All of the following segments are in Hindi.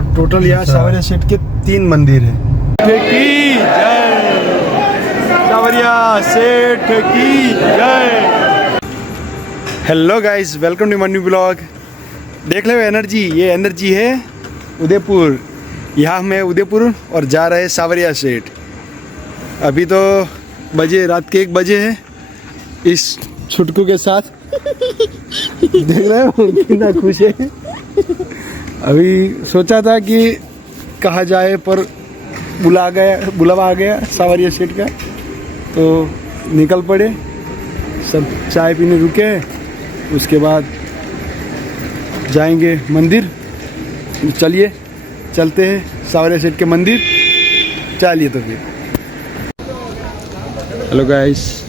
और टोटल यहाँ सावरिया सेठ के 3 मंदिर है। की जय, सावरिया सेठ की जय। Hello guys, welcome to my new blog. देख लो एनर्जी, ये एनर्जी है उदयपुर। यहाँ हम उदयपुर और जा रहे हैं सावरिया सेठ। अभी तो बजे रात के 1 बजे है। इस छुटकू के साथ देख रहे हो कितना खुश है। अभी सोचा था कि कहाँ जाए, पर बुलावा आ गया सावरिया सेठ का, तो निकल पड़े। सब चाय पीने रुके, उसके बाद जाएंगे मंदिर। चलिए चलते हैं सावरिया सेठ के मंदिर। चलिए तो फिर। हेलो गाइस,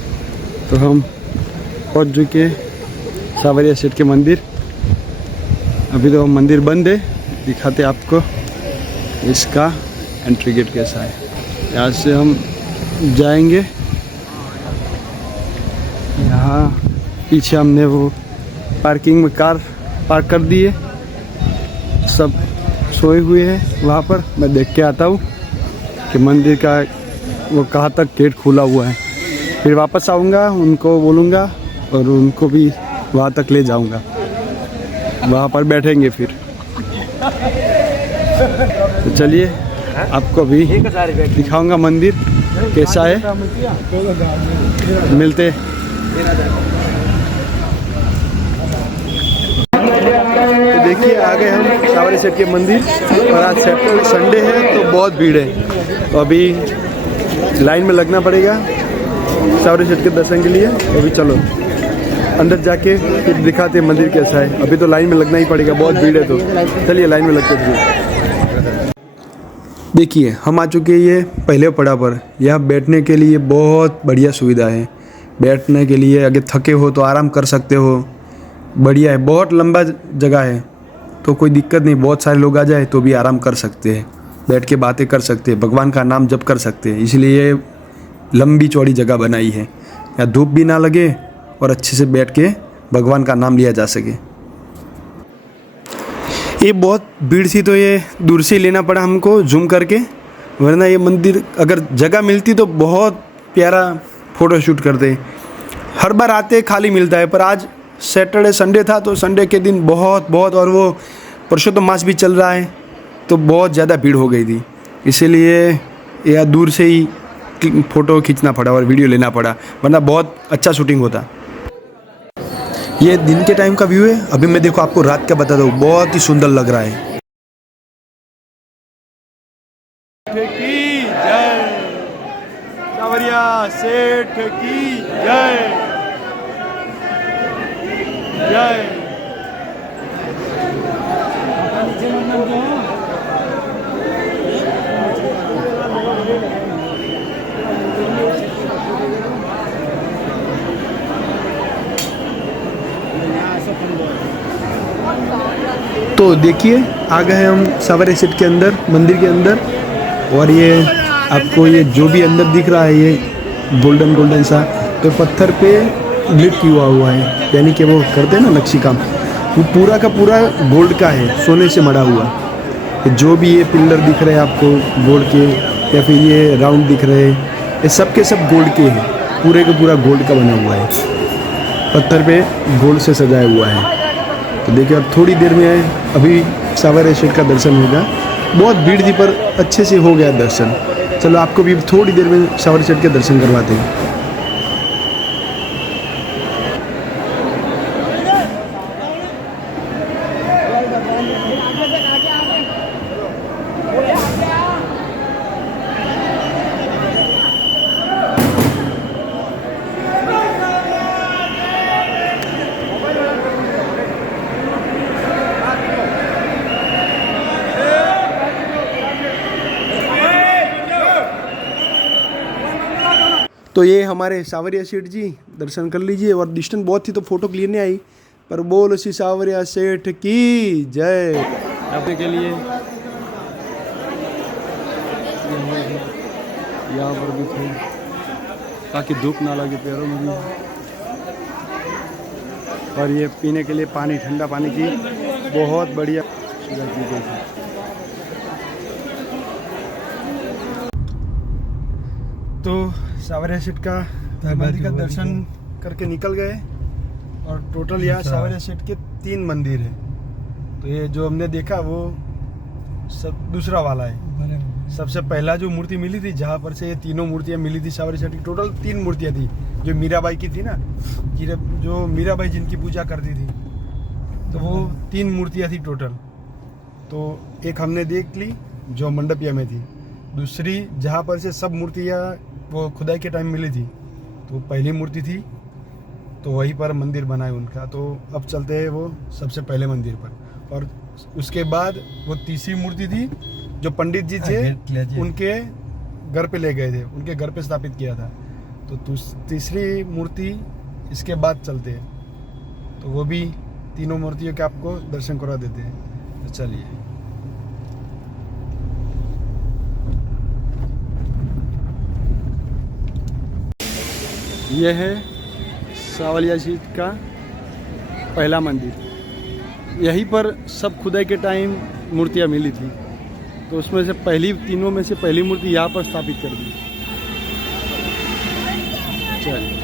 तो हम पहुंच चुके सावरिया सेठ के मंदिर। अभी तो मंदिर बंद है, दिखाते आपको इसका एंट्री गेट कैसा है। यहाँ से हम जाएंगे। यहाँ पीछे हमने वो पार्किंग में कार पार्क कर दी है। सब सोए हुए हैं वहाँ पर। मैं देख के आता हूँ कि मंदिर का वो कहाँ तक गेट खुला हुआ है। फिर वापस आऊँगा, उनको बोलूँगा और उनको भी वहाँ तक ले जाऊँगा। वहाँ पर बैठेंगे फिर। तो चलिए आपको भी दिखाऊँगा मंदिर कैसा है। मिलते। तो देखिए आ गए हम सावरिया सेठ के मंदिर। और आज सैटरडे संडे है तो बहुत भीड़ है। तो अभी लाइन में लगना पड़ेगा सावरिया सेठ के दर्शन के लिए। अभी चलो अंदर जाके फिर दिखाते हैं मंदिर कैसा है। अभी तो लाइन में लगना ही पड़ेगा, बहुत भीड़ है। तो चलिए लाइन में लगते हैं। देखिए हम आ चुके हैं ये पहले पड़ा पर। यहाँ बैठने के लिए बहुत बढ़िया सुविधा है। बैठने के लिए अगर थके हो तो आराम कर सकते हो। बढ़िया है, बहुत लंबा जगह है तो कोई दिक्कत नहीं। बहुत सारे लोग आ जाए तो भी आराम कर सकते हैं, बैठ के बातें कर सकते हैं, भगवान का नाम जप कर सकते हैं। इसलिए लंबी चौड़ी जगह बनाई है। यहाँ धूप भी ना लगे और अच्छे से बैठ के भगवान का नाम लिया जा सके। ये बहुत भीड़ थी तो ये दूर से लेना पड़ा हमको जूम करके, वरना ये मंदिर अगर जगह मिलती तो बहुत प्यारा फ़ोटो शूट करते। हर बार आते खाली मिलता है, पर आज सैटरडे संडे था तो संडे के दिन बहुत और वो पुरुषोत्तम मास भी चल रहा है तो बहुत ज़्यादा भीड़ हो गई थी। इसीलिए यह दूर से ही फ़ोटो खींचना पड़ा और वीडियो लेना पड़ा, वरना बहुत अच्छा शूटिंग होता। ये दिन के टाइम का व्यू है। अभी मैं देखो आपको रात का बता दूँ, बहुत ही सुंदर लग रहा है। की जय, सावरिया सेठ की जय जय। तो देखिए आ गए हम सावरिया सेठ के अंदर, मंदिर के अंदर। और ये आपको ये जो भी अंदर दिख रहा है ये गोल्डन सा, तो पत्थर पे ग्लिट किया हुआ है, यानी कि वो करते हैं ना नक्शी काम, वो पूरा का पूरा गोल्ड का है, सोने से मढ़ा हुआ। जो भी ये पिलर दिख रहे हैं आपको गोल्ड के, या फिर ये राउंड दिख रहे हैं, ये सब के सब गोल्ड के हैं। पूरे का पूरा गोल्ड का बना हुआ है, पत्थर पे गोल्ड से सजाया हुआ है। तो देखिए अब थोड़ी देर में अभी सावरिया सेठ का दर्शन होगा। बहुत भीड़ थी पर अच्छे से हो गया दर्शन। चलो आपको भी थोड़ी देर में सावरिया सेठ के दर्शन करवाते हैं। तो ये हमारे सावरिया सेठ जी, दर्शन कर लीजिए। और डिस्टेंस बहुत थी तो फ़ोटो क्लियर नहीं आई, पर बोलो श्री सावरिया सेठ की जय। आपके के लिए यहाँ पर भी थे ताकि धूप ना लगे पैरों में भी। और ये पीने के लिए पानी, ठंडा पानी की बहुत बढ़िया सुविधा की गई है। तो सावरिया सेठ का मंदिर का दर्शन करके निकल गए और टोटल यहाँ सावरिया सेठ के 3 मंदिर है। तो ये जो हमने देखा वो सब दूसरा वाला है। सबसे पहला जो मूर्ति मिली थी जहाँ पर से ये तीनों मूर्तियाँ मिली थी सावरिया सेठ की, टोटल 3 मूर्तियाँ थी जो मीराबाई की थी ना, जो मीराबाई जिनकी पूजा करती थी, तो वो 3 मूर्तियाँ थी टोटल। तो एक हमने देख ली जो मंडपिया में थी, दूसरी जहाँ पर से सब मूर्तियाँ वो खुदाई के टाइम मिली थी, तो पहली मूर्ति थी, तो वहीं पर मंदिर बना है उनका। तो अब चलते हैं वो सबसे पहले मंदिर पर, और उसके बाद वो तीसरी मूर्ति थी जो पंडित जी थे उनके घर पे ले गए थे, उनके घर पे स्थापित किया था। तो तीसरी मूर्ति इसके बाद चलते हैं, तो वो भी तीनों मूर्तियों के आपको दर्शन करा देते हैं। तो चलिए। यह है सावरिया सेठ का पहला मंदिर। यहीं पर सब खुदाई के टाइम मूर्तियाँ मिली थी, तो उसमें से तीनों में से पहली मूर्ति यहाँ पर स्थापित कर दी। चलिए।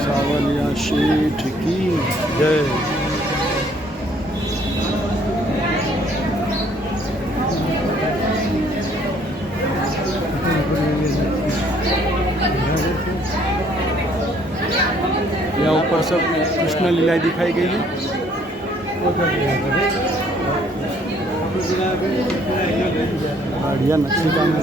सावरिया सेठ की जय। यहाँ ऊपर सब कृष्ण लीलाएं दिखाई गई है। बढ़िया नक्शे काम है।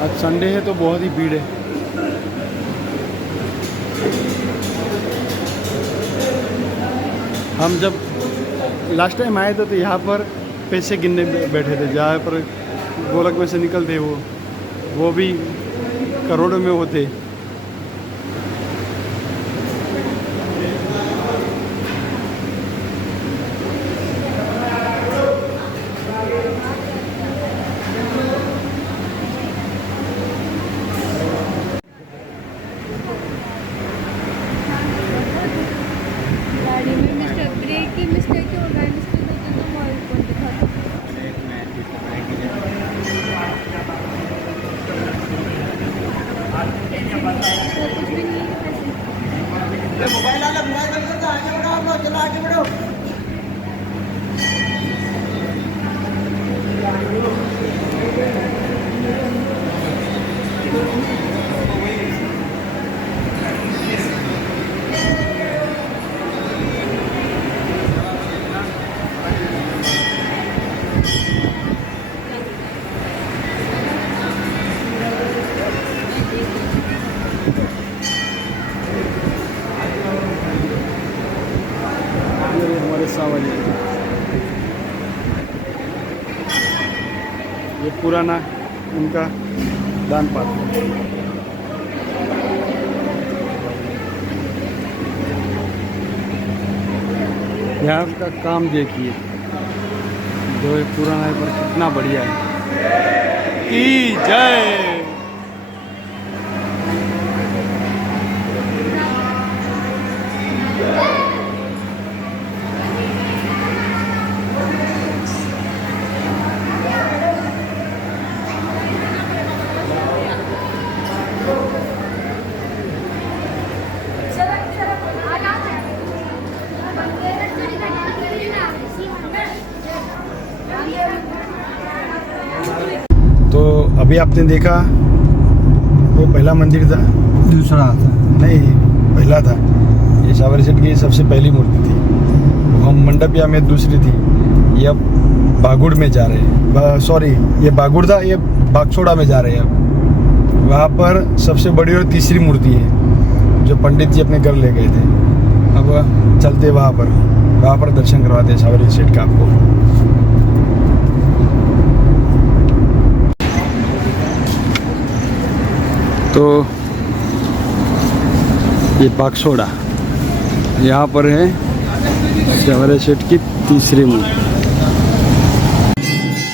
आज संडे है तो बहुत ही भीड़ है। हम जब लास्ट टाइम आए थे तो यहाँ पर पैसे गिनने बैठे थे, जहाँ पर गोलक में से निकलते वो भी करोड़ों में होते। मोबाइल आगे बढ़ो, आप लोग चला आगे बढ़ो। सावरिया ये पुराना उनका दान पात्र। यहाँ का काम देखिए, जो है पुराना है पर कितना बढ़िया है। की जय। अभी आपने देखा वो पहला मंदिर था, दूसरा था। नहीं पहला था। ये सावरी सेठ की सबसे पहली मूर्ति थी। हम मंडपिया में दूसरी थी। ये अब बागुड़ में जा रहे हैं, सॉरी ये बागुड़ था, ये बागछोड़ा में जा रहे हैं अब। वहाँ पर सबसे बड़ी और तीसरी मूर्ति है जो पंडित जी अपने घर ले गए थे। अब चलते वहाँ पर दर्शन करवाते हैं सावरी सेठ का आपको। तो ये बागछोड़ा, यहाँ पर है सावरी सेठ की तीसरी मूर्ति।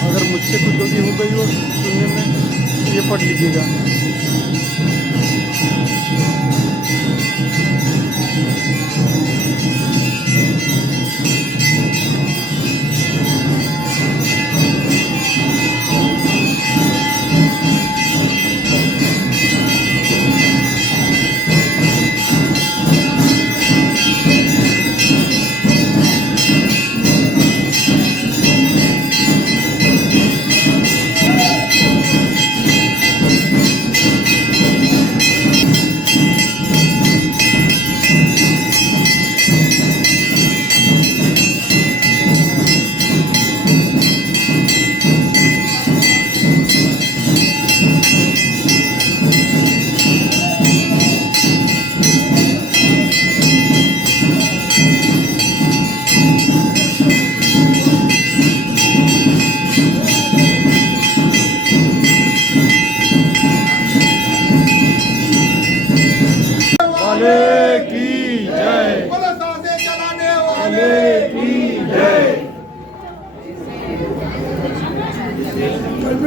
अगर मुझसे कुछ गलती हो गई हो सुनने में तो ये पढ़ लीजिएगा।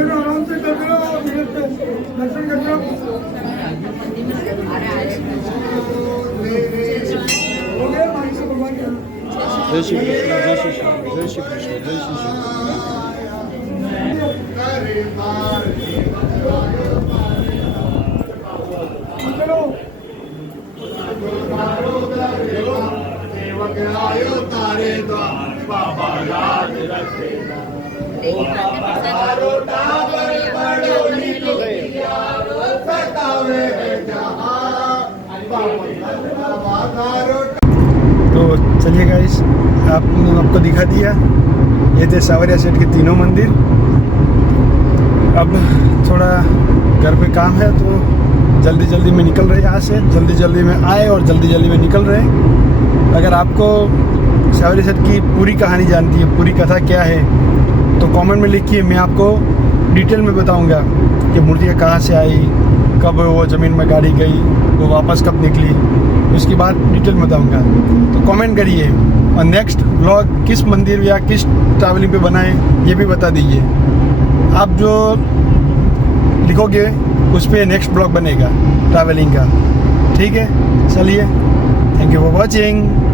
आराम से कर दो, दर्शन कर दो। जय श्री कृष्ण, जय श्री श्याम, जय श्री कृष्ण, जय श्री श्याम। तो चलिए गाइस, आपको दिखा दिया ये थे सावरिया सेठ के तीनों मंदिर। अब थोड़ा घर पे काम है तो जल्दी जल्दी में निकल रहे यहाँ से। जल्दी जल्दी में आए और जल्दी जल्दी में निकल रहे। अगर आपको सावरिया सेठ की पूरी कहानी जानती है, पूरी कथा क्या है, तो कमेंट में लिखिए। मैं आपको डिटेल में बताऊंगा कि मूर्तियाँ कहाँ से आई, कब वो ज़मीन में गाड़ी गई, वो वापस कब निकली, उसके बाद डिटेल में बताऊंगा। तो कमेंट करिए और नेक्स्ट ब्लॉग किस मंदिर या किस ट्रैवलिंग पे बनाएं ये भी बता दीजिए। आप जो लिखोगे उस पर नेक्स्ट ब्लॉग बनेगा ट्रैवलिंग का। ठीक है, चलिए, थैंक यू फॉर वॉचिंग।